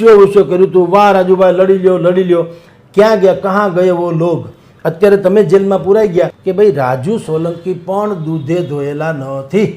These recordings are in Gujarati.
विश्व કર્યું તું, વાહ રાજુભાઈ લડી લ્યો, ક્યાં ગયા, કહાં ગયે वो लोग। અત્યારે તમે જેલમાં પુરાઈ ગયા કે ભાઈ રાજુ સોલંકી પણ દૂધે ધોયેલા નથી,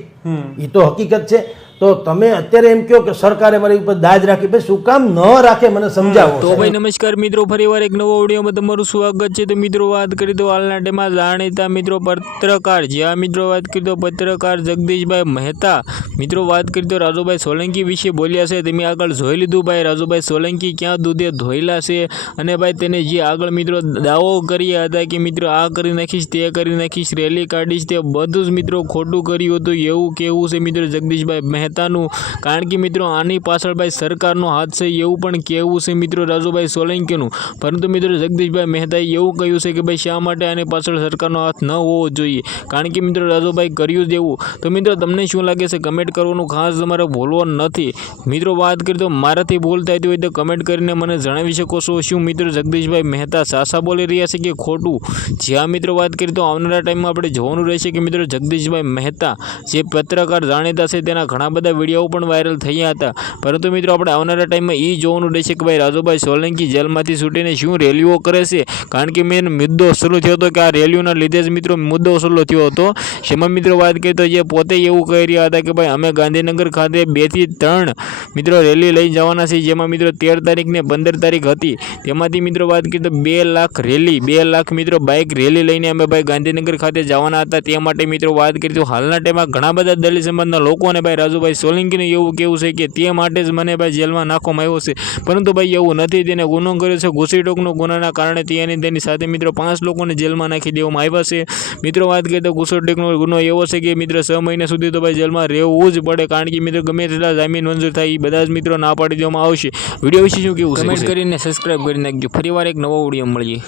એ તો હકીકત છે। તો તમે અત્યારે એમ કહો કે સરકારે મારી ઉપર દાજ રાખી, ભાઈ શું કામ ન રાખે મને સમજાવો। તો ભાઈ નમસ્કાર મિત્રો, ફરીવાર એક નવો વિડીયોમાં તમારું સ્વાગત છે। તો મિત્રો વાત કરી તો હાલના ટાઈમમાં જાણીતા મિત્રો પત્રકાર, જ્યાં મિત્રો વાત કરી તો પત્રકાર જગદીશભાઈ મહેતા મિત્રો વાત કરી તો રાજુભાઈ સોલંકી વિશે બોલ્યા છે। તમે આગળ જોઈ લીધું ભાઈ રાજુભાઈ સોલંકી ક્યાં દૂધે ધોયેલા છે, અને ભાઈ તેને જે આગળ મિત્રો દાવો કર્યા હતા કે મિત્રો આ કરી નાખીશ, તે કરી નાખીશ, રેલી કાઢીશ, તે બધું જ મિત્રો ખોટું કર્યું હતું એવું કહેવું છે મિત્રો જગદીશભાઈ મહેતાનું। કારણ કે મિત્રો આની પાછળ ભાઈ સરકારનો હાથ છે એવું પણ કહેવું છે મિત્રો રાજુભાઈ સોલંકીનું। પરંતુ મિત્રો જગદીશભાઈ મહેતાએ એવું કહ્યું છે કે ભાઈ શા માટે આની પાછળ સરકારનો હાથ ન હોવો જોઈએ, કારણ કે મિત્રો રાજુભાઈ કર્યું જ એવું। તો મિત્રો તમને શું લાગે છે કમેન્ટ કરવાનું ખાસ તમારે ભૂલવાનું નથી। મિત્રો વાત કરી તો મારાથી ભૂલ થતી હોય તો કમેન્ટ કરીને મને જણાવી શકો છો। શું મિત્રો જગદીશભાઈ મહેતા સાચા બોલી રહ્યા છે કે ખોટું? જ્યાં મિત્રો વાત કરી તો આવનારા ટાઈમમાં આપણે જોવાનું રહેશે કે મિત્રો જગદીશભાઈ મહેતા જે પત્રકાર જાણીતા છે તેના ઘણા બધા વિડીયો પણ વાયરલ થયા હતા, પરંતુ મિત્રો આપણે આવનારા ટાઈમમાં એ જોવાનું રહેશે કે ભાઈ રાજુભાઈ સોલંકી જેલમાંથી છૂટીને શું રેલીઓ કરે છે। કારણ કે મેં મુદ્દો શરૂ થયો હતો કે આ રેલીઓના લીધે જ મિત્રો મુદ્દો શરૂ થયો હતો। જેમાં મિત્રો વાત કરીએ તો જે પોતે એવું કહી રહ્યા હતા કે ભાઈ અમે ગાંધીનગર ખાતે 2 થી 3 મિત્રો રેલી લઈ જવાના છે, જેમાં મિત્રો 13 તારીખ ને 15 તારીખ હતી। તેમાંથી મિત્રો વાત કરીએ તો 2 લાખ રેલી, 2 લાખ મિત્રો બાઇક રેલી લઈને અમે ભાઈ ગાંધીનગર ખાતે જવાના હતા। તે માટે મિત્રો વાત કરીએ તો હાલના ટાઈમમાં ઘણા બધા દલિત સમાજના લોકોને ભાઈ રાજુભાઈ સોલંકીને એવું કહેવું છે કે તે માટે જ મને ભાઈ જેલમાં નાખવામાં આવ્યો છે, પરંતુ ભાઈ એવું નથી। તેને ગુનો કર્યો છે, ઘૂસીટોકનો ગુનાના કારણે તેની સાથે મિત્રો 5 લોકોને જેલમાં નાખી દેવામાં આવ્યા છે। મિત્રો વાત કરીએ તો ઘૂસીટોકનો ગુનો એવો છે કે મિત્રો 6 મહિના સુધી તો ભાઈ જેલમાં રહેવું જ પડે, કારણ કે મિત્રો ગમે તેટલા જામીન મંજૂર થાય એ બધા જ મિત્રો ના પાડી દેવામાં આવશે। વિડીયો વિશે શું કેવું છે કમેન્ટ કરીને સબસ્ક્રાઈબ કરી નાખજો। ફરીવાર એક નવો વિડીયો મળીએ।